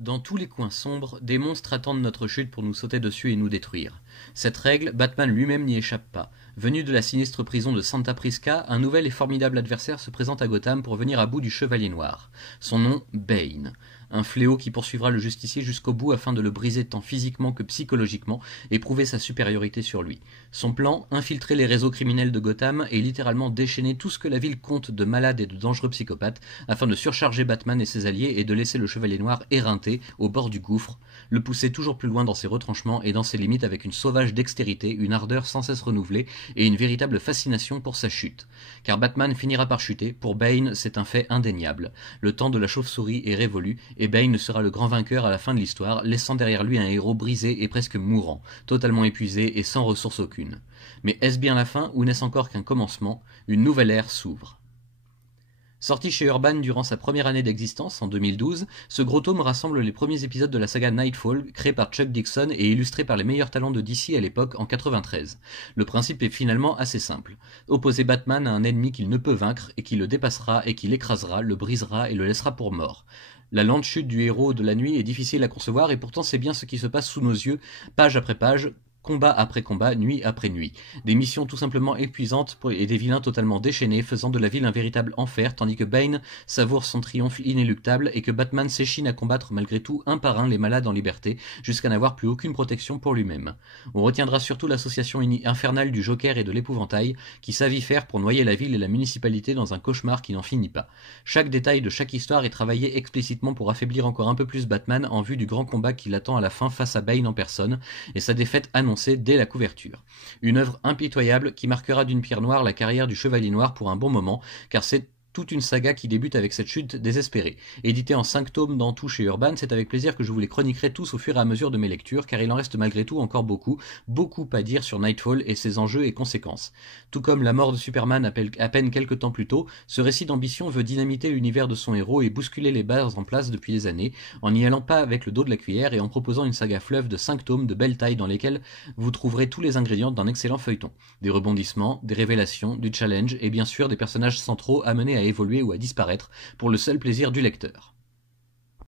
Dans tous les coins sombres, des monstres attendent notre chute pour nous sauter dessus et nous détruire. Cette règle, Batman lui-même n'y échappe pas. Venu de la sinistre prison de Santa Prisca, un nouvel et formidable adversaire se présente à Gotham pour venir à bout du Chevalier Noir. Son nom, Bane. Un fléau qui poursuivra le justicier jusqu'au bout afin de le briser tant physiquement que psychologiquement et prouver sa supériorité sur lui. Son plan, infiltrer les réseaux criminels de Gotham et littéralement déchaîner tout ce que la ville compte de malades et de dangereux psychopathes afin de surcharger Batman et ses alliés et de laisser le Chevalier Noir éreinté au bord du gouffre, le pousser toujours plus loin dans ses retranchements et dans ses limites avec une sauvage dextérité, une ardeur sans cesse renouvelée et une véritable fascination pour sa chute. Car Batman finira par chuter, pour Bane c'est un fait indéniable. Le temps de la chauve-souris est révolu et Bane sera le grand vainqueur à la fin de l'histoire, laissant derrière lui un héros brisé et presque mourant, totalement épuisé et sans ressource aucune. Mais est-ce bien la fin ou n'est-ce encore qu'un commencement? Une nouvelle ère s'ouvre. Sorti chez Urban durant sa première année d'existence, en 2012, ce gros tome rassemble les premiers épisodes de la saga Nightfall, créé par Chuck Dixon et illustré par les meilleurs talents de DC à l'époque en 93. Le principe est finalement assez simple. Opposer Batman à un ennemi qu'il ne peut vaincre et qui le dépassera et qui l'écrasera, le brisera et le laissera pour mort. La lente chute du héros de la nuit est difficile à concevoir et pourtant c'est bien ce qui se passe sous nos yeux, page après page, combat après combat, nuit après nuit. Des missions tout simplement épuisantes et des vilains totalement déchaînés, faisant de la ville un véritable enfer, tandis que Bane savoure son triomphe inéluctable et que Batman s'échine à combattre malgré tout un par un les malades en liberté, jusqu'à n'avoir plus aucune protection pour lui-même. On retiendra surtout l'association infernale du Joker et de l'Épouvantail, qui savent faire pour noyer la ville et la municipalité dans un cauchemar qui n'en finit pas. Chaque détail de chaque histoire est travaillé explicitement pour affaiblir encore un peu plus Batman en vue du grand combat qui l'attend à la fin face à Bane en personne, et sa défaite annoncée dès la couverture. Une œuvre impitoyable qui marquera d'une pierre noire la carrière du Chevalier Noir pour un bon moment, car c'est toute une saga qui débute avec cette chute désespérée. Édité en 5 tomes dans tout chez Urban, c'est avec plaisir que je vous les chroniquerai tous au fur et à mesure de mes lectures, car il en reste malgré tout encore beaucoup à dire sur Nightfall et ses enjeux et conséquences. Tout comme la mort de Superman à peine quelques temps plus tôt, ce récit d'ambition veut dynamiter l'univers de son héros et bousculer les bases en place depuis des années, en n'y allant pas avec le dos de la cuillère et en proposant une saga fleuve de 5 tomes de belle taille dans lesquels vous trouverez tous les ingrédients d'un excellent feuilleton. Des rebondissements, des révélations, du challenge et bien sûr des personnages centraux amenés à évoluer ou à disparaître pour le seul plaisir du lecteur.